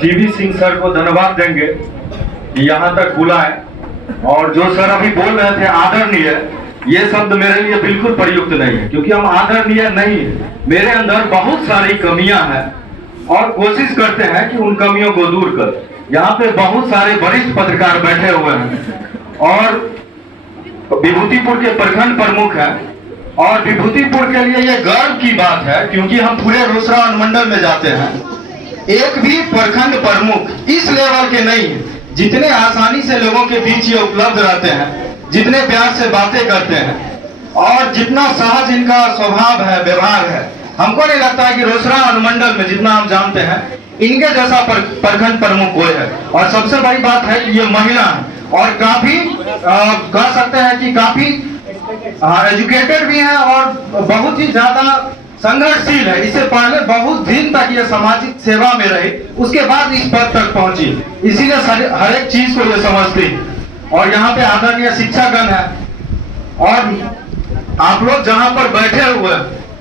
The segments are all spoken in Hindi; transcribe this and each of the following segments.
टीवी सिंह सर को धन्यवाद देंगे कि यहाँ तक बुलाए। और जो सर अभी बोल रहे थे आदरणीय, ये शब्द मेरे लिए बिल्कुल प्रयुक्त नहीं है, क्योंकि हम आदरणीय नहीं है। मेरे अंदर बहुत सारी कमियां हैं और कोशिश करते हैं कि उन कमियों को दूर कर। यहाँ पे बहुत सारे वरिष्ठ पत्रकार बैठे हुए हैं और विभूतिपुर के प्रखंड प्रमुख हैं, और विभूतिपुर के लिए यह गर्व की बात है क्योंकि हम पूरे रोसड़ा अनुमंडल में जाते हैं, एक भी प्रखंड प्रमुख इस लेवल के नहीं है, जितने आसानी से लोगों के बीच ये उपलब्ध रहते हैं, जितने प्यार से बातें करते हैं और जितना सहज इनका स्वभाव है, व्यवहार है। हमको नहीं लगता है कि रोसड़ा अनुमंडल में जितना हम जानते हैं इनके जैसा प्रखंड प्रमुख कोई है। और सबसे बड़ी बात है कि ये महिला है और काफी कह सकते हैं कि काफी एजुकेटेड भी है और बहुत ही ज्यादा संघर्षशील है। इससे पहले बहुत दिन तक ये सामाजिक सेवा में रही, उसके बाद इस पद तक पहुंची, इसीलिए हर एक चीज को ये समझती। और यहाँ पे आदरणीय शिक्षागण है और आप लोग जहाँ पर बैठे हुए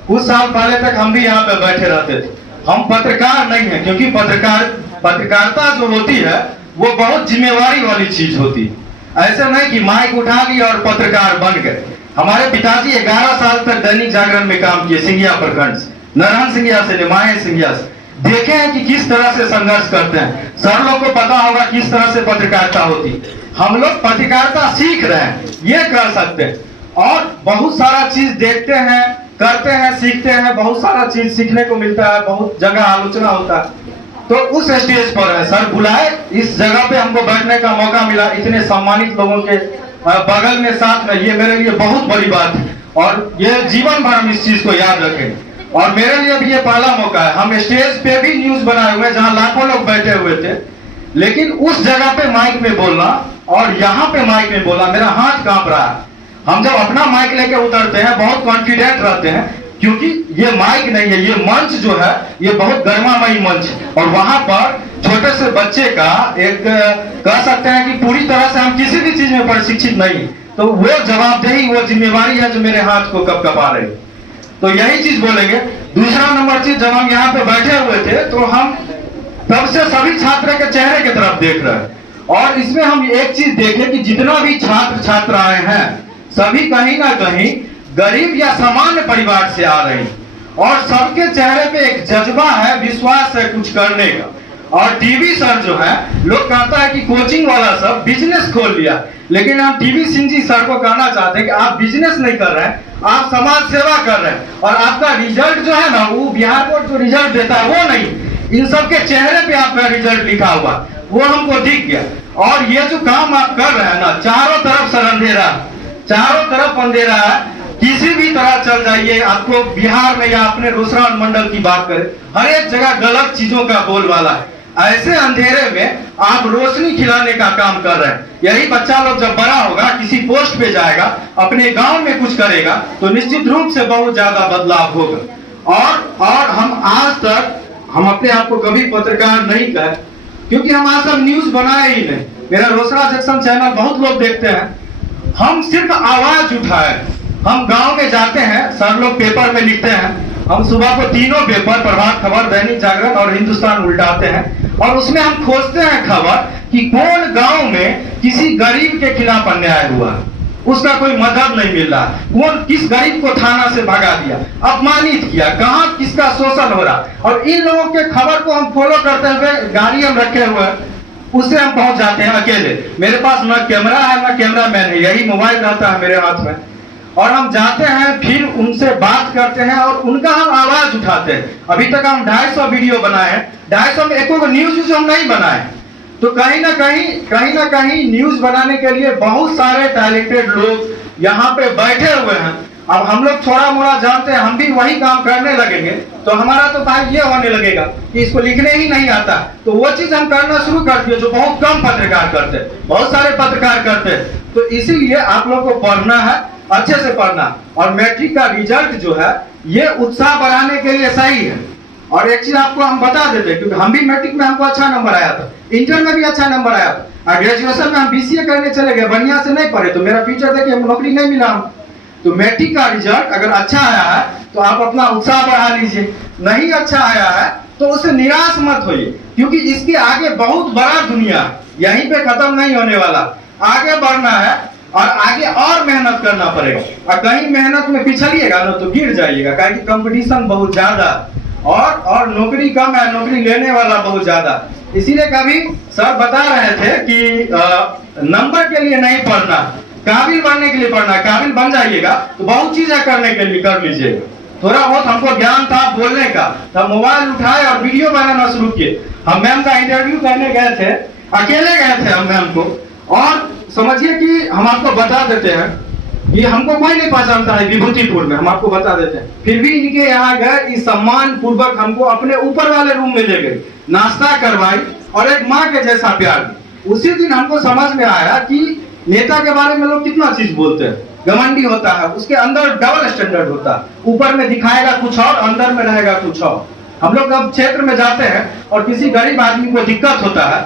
कुछ साल पहले तक हम भी यहाँ पे बैठे रहते थे। हम पत्रकार नहीं है, क्योंकि पत्रकारिता जो होती है वो बहुत जिम्मेवारी वाली चीज होती है। ऐसे नहीं कि माइक उठा लिया और पत्रकार बन गए। हमारे पिताजी 11 साल तक दैनिक जागरण में काम किए, सिंघिया प्रखंड से, नारायण सिंघिया से, निमाय सिंघिया से। देखे हैं कि किस तरह से संघर्ष करते हैं। सर लोग को पता होगा किस तरह से पत्रकारिता होती। हम लोग पत्रकारिता सीख रहे हैं, ये कर सकते हैं। और बहुत सारा चीज देखते हैं, करते हैं, सीखते हैं, बहुत सारा चीज सीखने को मिलता है, बहुत जगह आलोचना होता है। तो उस स्टेज पर है सर बुलाए, इस जगह पे हमको बैठने का मौका मिला, इतने सम्मानित लोगों के बगल में, साथ में, ये मेरे लिए बहुत बड़ी बात है और ये जीवन भर हम इस चीज को याद रखें। और मेरे लिए भी ये पहला मौका है। हम स्टेज पे भी न्यूज बनाए हुए जहां लाखों लोग बैठे हुए थे, लेकिन उस जगह पे माइक में बोलना और यहाँ पे माइक में बोलना, मेरा हाथ कांप रहा है। हम जब अपना माइक लेके उतरते हैं बहुत कॉन्फिडेंट रहते हैं, क्योंकि ये माइक नहीं है, ये मंच जो है ये बहुत गर्मामयी मंच है। और वहां पर छोटे से बच्चे का एक कह सकते हैं कि पूरी तरह से हम किसी भी चीज में प्रशिक्षित नहीं, तो वो जवाबदेही, वो जिम्मेवारी है जो मेरे हाथ को कपकपा रही। तो यही चीज बोलेंगे। दूसरा नंबर चीज, जब हम यहाँ पे बैठे हुए थे तो हम तब से सभी छात्र के चेहरे की तरफ देख रहे हैं और इसमें हम एक चीज देखें कि जितना भी छात्र छात्राएं हैं सभी कहीं ना कहीं गरीब या सामान्य परिवार से आ रहे हैं और सबके चेहरे पे एक जज्बा है, विश्वास है कुछ करने का। और टीवी सर जो है, लोग कहता है कि कोचिंग वाला सब बिजनेस खोल लिया, लेकिन हम टीवी सिंह जी सर को कहना चाहते हैं कि आप बिजनेस नहीं कर रहे हैं, आप समाज सेवा कर रहे हैं। और आपका रिजल्ट जो है ना, वो बिहार बोर्ड जो रिजल्ट देता है वो नहीं, इन सबके चेहरे पे आपका रिजल्ट लिखा हुआ, वो हमको दिख गया। और ये जो काम आप कर रहे हैं ना, चारों तरफ सर अंधेरा, चारों तरफ अंधेरा है। किसी भी तरह चल जाइए, आपको बिहार में या अपने रोसड़ा मंडल की बात करें, हर एक जगह गलत चीजों का बोलबाला है। ऐसे अंधेरे में आप रोशनी खिलाने का काम कर रहे हैं। यही बच्चा लोग जब बड़ा होगा, किसी पोस्ट पे जाएगा, अपने गांव में कुछ करेगा, तो निश्चित रूप से बहुत ज्यादा बदलाव होगा। और हम आज तक हम अपने आप को कभी पत्रकार नहीं कहे, क्योंकि हम आज तक न्यूज बनाए ही नहीं। मेरा रोसड़ा जंक्शन चैनल बहुत लोग देखते हैं। हम सिर्फ आवाज उठाए, हम गांव में जाते हैं, सर लोग पेपर में लिखते हैं, हम सुबह को तीनों पेपर, प्रभात खबर, दैनिक जागरण और हिंदुस्तान उल्टाते हैं और उसमें हम खोजते हैं खबर कि कौन गांव में किसी गरीब के खिलाफ अन्याय हुआ, उसका कोई मदद नहीं मिल रहा, कौन किस गरीब को थाना से भगा दिया, अपमानित किया, कहां किसका शोषण हो रहा। और इन लोगों के खबर को हम फॉलो करते हुए, गाड़ी हम रखे हुए, उससे हम पहुंच जाते हैं अकेले। मेरे पास न कैमरा है न कैमरा मैन है, यही मोबाइल रहता है मेरे हाथ में। और हम जाते हैं, फिर उनसे बात करते हैं और उनका हम आवाज उठाते हैं। अभी तक हम 250 वीडियो बनाए हैं, 250 में एको न्यूज हम नहीं बनाए। तो कहीं ना कहीं न्यूज बनाने के लिए बहुत सारे टैलेंटेड लोग यहाँ पे बैठे हुए हैं। अब हम लोग थोड़ा मोड़ा जानते हैं, हम भी वही काम करने लगेंगे तो हमारा तो भाई ये होने लगेगा कि इसको लिखने ही नहीं आता, तो वो चीज हम करना शुरू कर दिए जो बहुत कम पत्रकार करते हैं, बहुत सारे पत्रकार करते हैं। तो इसीलिए आप लोग को पढ़ना है, अच्छे से पढ़ना। और मैट्रिक का रिजल्ट जो है ये उत्साह बढ़ाने के लिए सही है। और एक चीज आपको हम बता देते हैं, क्योंकि हम भी मैट्रिक में हमको अच्छा नंबर आया था, इंटर में भी अच्छा नंबर आया था, और ग्रेजुएशन में हम बीसीए करने चले गए, बढ़िया से नहीं पढ़े तो मेरा फ्यूचर देखिए नौकरी नहीं मिला। तो मैट्रिक का रिजल्ट अगर अच्छा आया है तो आप अपना उत्साह बढ़ा लीजिए, नहीं अच्छा आया है तो उससे निराश मत होइए, क्योंकि इसके आगे बहुत बड़ा दुनिया, यहीं पे खत्म नहीं होने वाला, आगे बढ़ना है और आगे और मेहनत करना पड़ेगा। और कहीं मेहनत में पिछड़िएगा ना तो गिर जाइएगा, कारण कि कंपटीशन बहुत ज्यादा और नौकरी कम है, नौकरी लेने वाला बहुत ज्यादा। इसीलिए कभी सर बता रहे थे कि नंबर के लिए नहीं पढ़ना, काबिल बनने के लिए पढ़ना। काबिल बन जाइएगा तो बहुत चीजें करने के लिए कर लीजिएगा। थोड़ा बहुत हमको ज्ञान था बोलने का, तो मोबाइल उठाए और वीडियो बनाना शुरू किए। हम मैम का इंटरव्यू करने गए थे, अकेले गए थे हम मैम को, और समझिए कि हम आपको बता देते हैं कि हमको कोई नहीं पहचानता है विभूतिपुर में, हम आपको बता देते हैं। फिर भी इनके यहाँ गए, इस सम्मान पूर्वक हमको अपने ऊपर वाले रूम में ले गए, नाश्ता करवाई और एक माँ के जैसा प्यार दी। उसी दिन हमको समझ में आया कि नेता के बारे में लोग कितना चीज बोलते हैं, घमंडी होता है, उसके अंदर डबल स्टैंडर्ड होता है, ऊपर में दिखाएगा कुछ और, अंदर में रहेगा कुछ और। हम लोग जब क्षेत्र में जाते हैं और किसी गरीब आदमी को दिक्कत होता है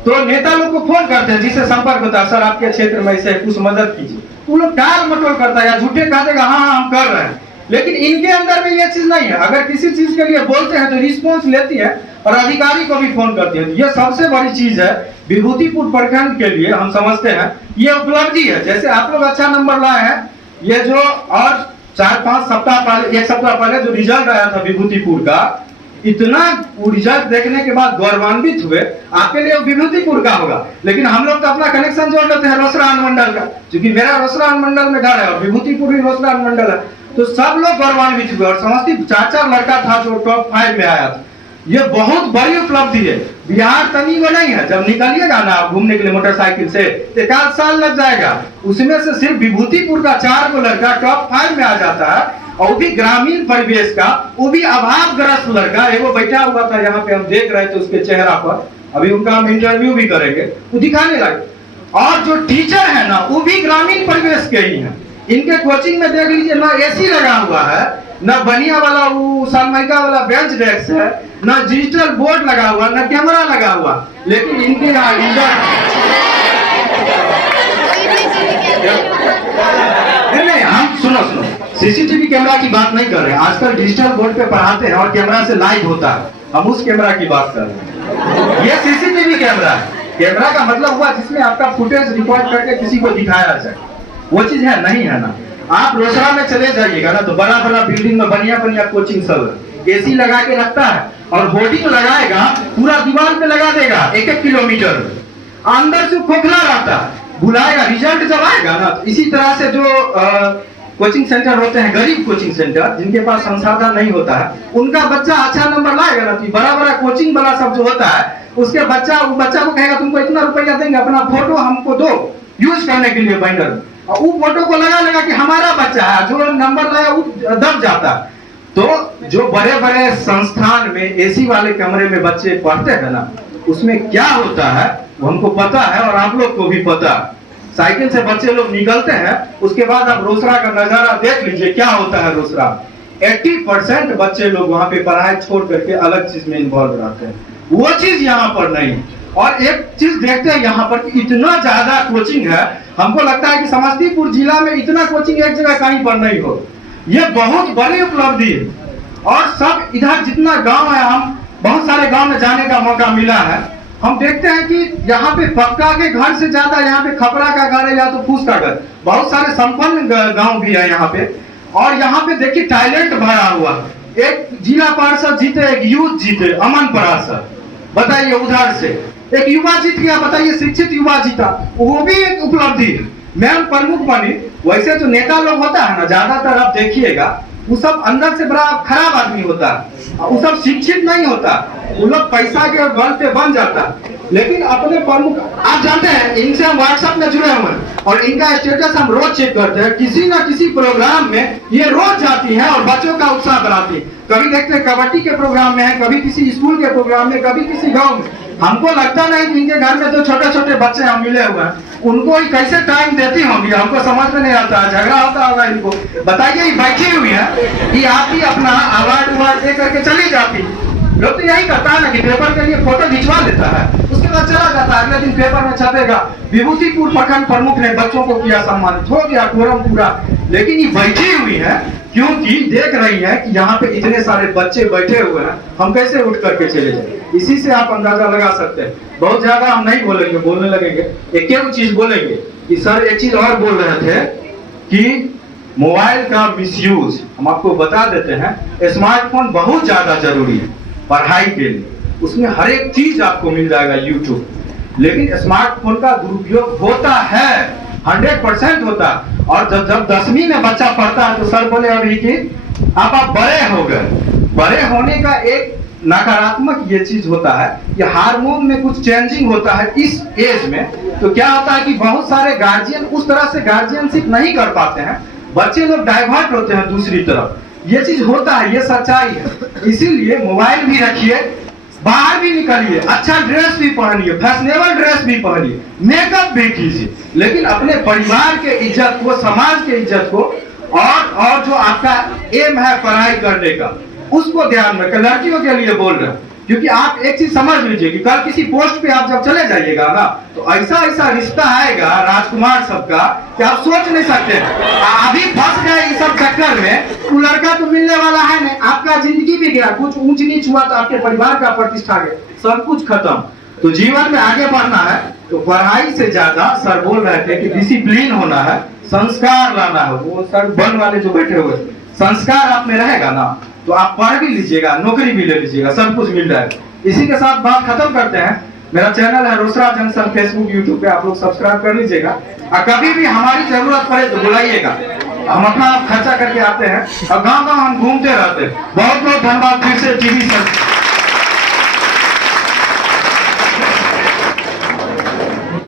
तो नेता लोग को फोन करते हैं, जिससे संपर्क होता है, सर आपके क्षेत्र में ऐसे कुछ मदद कीजिए। वो लोग टाल मटोल करता है या झूठे कह देगा हाँ हम कर रहे हैं, लेकिन इनके अंदर में ये चीज नहीं है। अगर किसी चीज के लिए बोलते हैं तो रिस्पॉन्स लेती है और अधिकारी को भी फोन करती है। ये सबसे बड़ी चीज है विभूतिपुर प्रखंड के लिए, हम समझते हैं ये उपलब्धि है। जैसे आप लोग अच्छा नंबर लाए हैं, ये जो और 4-5 सप्ताह पहले, 1 सप्ताह पहले जो रिजल्ट आया था विभूतिपुर का, इतना रिजल्ट देखने के बाद गौरवान्वित हुए। आपके लिए विभूतिपुर का होगा, लेकिन हम लोग तो अपना कनेक्शन जोड़ लेते हैं रोसड़ा अनुमंडल का, क्योंकि मेरा रोसड़ा अनुमंडल में घर है और विभूतिपुर भी रोसड़ा अनुमंडल है, तो सब लोग गौरवान्वित हुए। और समस्तीपुर 4 लड़का था जो टॉप 5 में आया था। ये बहुत बड़ी उपलब्धि है। बिहार तनी वो नहीं है, जब निकलिएगा ना आप घूमने के लिए मोटरसाइकिल से, 1 साल लग जाएगा, उसमें से सिर्फ विभूतिपुर का 4 को लड़का टॉप 5 में आ जाता है, और भी ग्रामीण परिवेश का, वो भी अभावग्रस्त लड़का। एगो बैठा हुआ था यहाँ पे, हम देख रहे थे उसके चेहरा पर, अभी उनका हम इंटरव्यू भी करेंगे, वो दिखाने लगे। और जो टीचर है ना वो भी ग्रामीण परिवेश के ही हैं। इनके कोचिंग में देख लीजिए, ना एसी लगा हुआ है, ना बनिया वाला वो सनमाइका वाला बेंच डेस्क है, ना डिजिटल बोर्ड लगा हुआ, ना कैमरा लगा हुआ, लेकिन इनके यहाँ नहीं, हम सुनो सीसीटीवी कैमरा की बात नहीं कर रहे हैं। आजकल डिजिटल बोर्ड पे पढ़ाते हैं और कैमरा से लाइव होता है, हम उस कैमरा की बात कर रहे हैं। ये सीसीटीवी कैमरा है। कैमरा का मतलब हुआ जिसमें आपका फुटेज रिकॉर्ड करके किसी को दिखाया जाए, वो चीज है नहीं है ना। आप रोसड़ा में चले जाइएगा ना तो बड़ा बड़ा बिल्डिंग में बढ़िया कोचिंग सब एसी लगा के रखता है, और होर्डिंग लगाएगा, पूरा दीवार पे लगा देगा 1-1 किलोमीटर, अंदर से खोखला रहता है, बुलाएगा। रिजल्ट जब आएगा ना तो इसी तरह से जो कोचिंग सेंटर होते हैं, गरीब कोचिंग सेंटर जिनके पास संसाधन नहीं होता है, उनका बच्चा अच्छा नंबर लाएगा ना तो बड़ा कोचिंग वाला सब जो होता है, उसके बच्चा को कहेगा तुमको इतना रुपया देंगे, अपना फोटो हमको दो यूज करने के लिए बैनर, और वो फोटो को लगा कि हमारा बच्चा है, जो नंबर लाया वो दब जाता। तो जो बड़े संस्थान में एसी वाले कमरे में बच्चे पढ़ते हैं ना, उसमें क्या होता है वो हमको पता है और आप लोग को भी पता है। साइकिल से बच्चे लोग निकलते हैं, उसके बाद आप रोसड़ा का नजारा देख लीजिए क्या होता है। रोसड़ा 80% बच्चे लोग वहां पे पढ़ाई छोड़ करके अलग चीज में इन्वॉल्व रहते हैं, वो चीज यहाँ पर नहीं। और एक चीज देखते हैं यहाँ पर कि इतना ज्यादा कोचिंग है, हमको लगता है कि समस्तीपुर जिला में इतना कोचिंग एक जगह कहीं पर नहीं हो। ये बहुत बड़ी उपलब्धि है। और सब इधर जितना गांव है, हम बहुत सारे गांव में जाने का मौका मिला है, हम देखते हैं कि यहाँ पे पक्का के घर से ज्यादा यहाँ पे खपरा का घर है या तो फूस का घर। बहुत सारे संपन्न गांव भी है यहाँ पे। और यहाँ पे देखिए टैलेंट भरा हुआ, एक जिला पार्षद जीते, एक यूथ जीते, अमन पार्षद, बताइए उधर से एक युवा जीत गया, बताइए शिक्षित युवा जीता, वो भी एक उपलब्धि। मैम प्रमुख बनी। वैसे जो नेता लोग होता है ना, ज्यादातर आप देखिएगा वो सब अंदर से बड़ा खराब आदमी होता है, वो सब शिक्षित नहीं होता, वो लोग पैसा के बल पे बन जाता। लेकिन अपने प्रमुख आप जानते हैं, इनसे हम व्हाट्सएप में जुड़े हुए हैं और इनका स्टेटस हम रोज चेक करते हैं। किसी ना किसी प्रोग्राम में ये रोज जाती है और बच्चों का उत्साह बढ़ाती है। कभी देखते हैं कबड्डी के प्रोग्राम में है, कभी किसी स्कूल के प्रोग्राम में, कभी किसी गाँव में। हमको लगता नहीं कि इनके घर में जो छोटे बच्चे हम मिले हुए हैं उनको ही कैसे टाइम देती होंगी, हमको समझ में नहीं आता। झगड़ा होता होगा इनको। बताइए ये बैठी हुई है, ये आती अपना अवार्ड दे करके चली जाती। लोग तो यही करता है ना कि पेपर के लिए फोटो खिंचवा लेता है, उसके उसके बाद चला जाता है, अगले दिन पेपर में छपेगा विभूतिपुर प्रखंड प्रमुख ने बच्चों को किया सम्मानित, हो गया कोरम पूरा। लेकिन ये बैठी हुई है क्योंकि देख रही है कि यहाँ पे इतने सारे बच्चे बैठे हुए हैं, हम कैसे उठ करके चले जाए। इसी से आप अंदाजा लगा सकते हैं। बहुत ज्यादा हम नहीं बोलेंगे, बोलने लगेंगे एक एक चीज बोलेंगे कि सर एक चीज और बोल रहे थे कि मोबाइल का मिसयूज हम आपको बता देते हैं। स्मार्टफोन बहुत ज्यादा जरूरी है पढ़ाई के लिए, उसमें हर एक चीज आपको मिल जाएगा यूट्यूब, लेकिन स्मार्टफोन का दुरुपयोग होता है, 100% होता है। और जब 10वीं में बच्चा पढ़ता है तो सर बोले अभी कि आप बड़े हो गए। बड़े होने का एक नकारात्मक ये चीज होता है कि हार्मोन में कुछ चेंजिंग होता है इस एज में। तो क्या होता है कि बहुत सारे गार्जियन उस तरह से गार्जियनशिप नहीं कर पाते हैं, बच्चे लोग डाइवर्ट होते हैं दूसरी तरफ। ये चीज होता है, ये सच्चाई है। इसीलिए मोबाइल भी रखिए, बाहर भी निकलिए, अच्छा ड्रेस भी पहनिए, फैशनेबल ड्रेस भी पहनिए, मेकअप भी कीजिए, लेकिन अपने परिवार के इज्जत को, समाज के इज्जत को और जो आपका एम है पढ़ाई करने का, उसको ध्यान में रखें। लड़कियों के लिए बोल रहे हैं, क्योंकि आप एक चीज समझ लीजिए कि कल किसी पोस्ट पे आप जब चले जाइएगा ना, तो ऐसा ऐसा रिश्ता आएगा राजकुमार सबका कि आप सोच नहीं सकते। अभी फंस गए इस सब चक्कर में, वो लड़का तो मिलने वाला है नहीं, आपका जिंदगी भी गया, कुछ ऊंच नीच हुआ तो आपके परिवार का प्रतिष्ठा गया, सब कुछ खत्म। तो जीवन में आगे बढ़ना है तो पढ़ाई से ज्यादा सर बोल रहे थे कि डिसिप्लिन होना है, संस्कार लाना है। वो सर बन वाले जो बैठे हुए, संस्कार आप में रहेगा ना तो आप पढ़ भी लीजिएगा, नौकरी भी ले लीजिएगा, सब कुछ मिल जाएगा। इसी के साथ बात खत्म करते हैं। मेरा चैनल है रोसड़ा जंक्शन, फेसबुक यूट्यूब पे आप लोग सब्सक्राइब कर लीजिएगा, और कभी भी हमारी जरूरत पड़े तो बुलाइएगा, हम अपना खर्चा करके आते हैं और गाँव गाँव हम घूमते रहते हैं। बहुत बहुत धन्यवाद फिर से टीवी सर।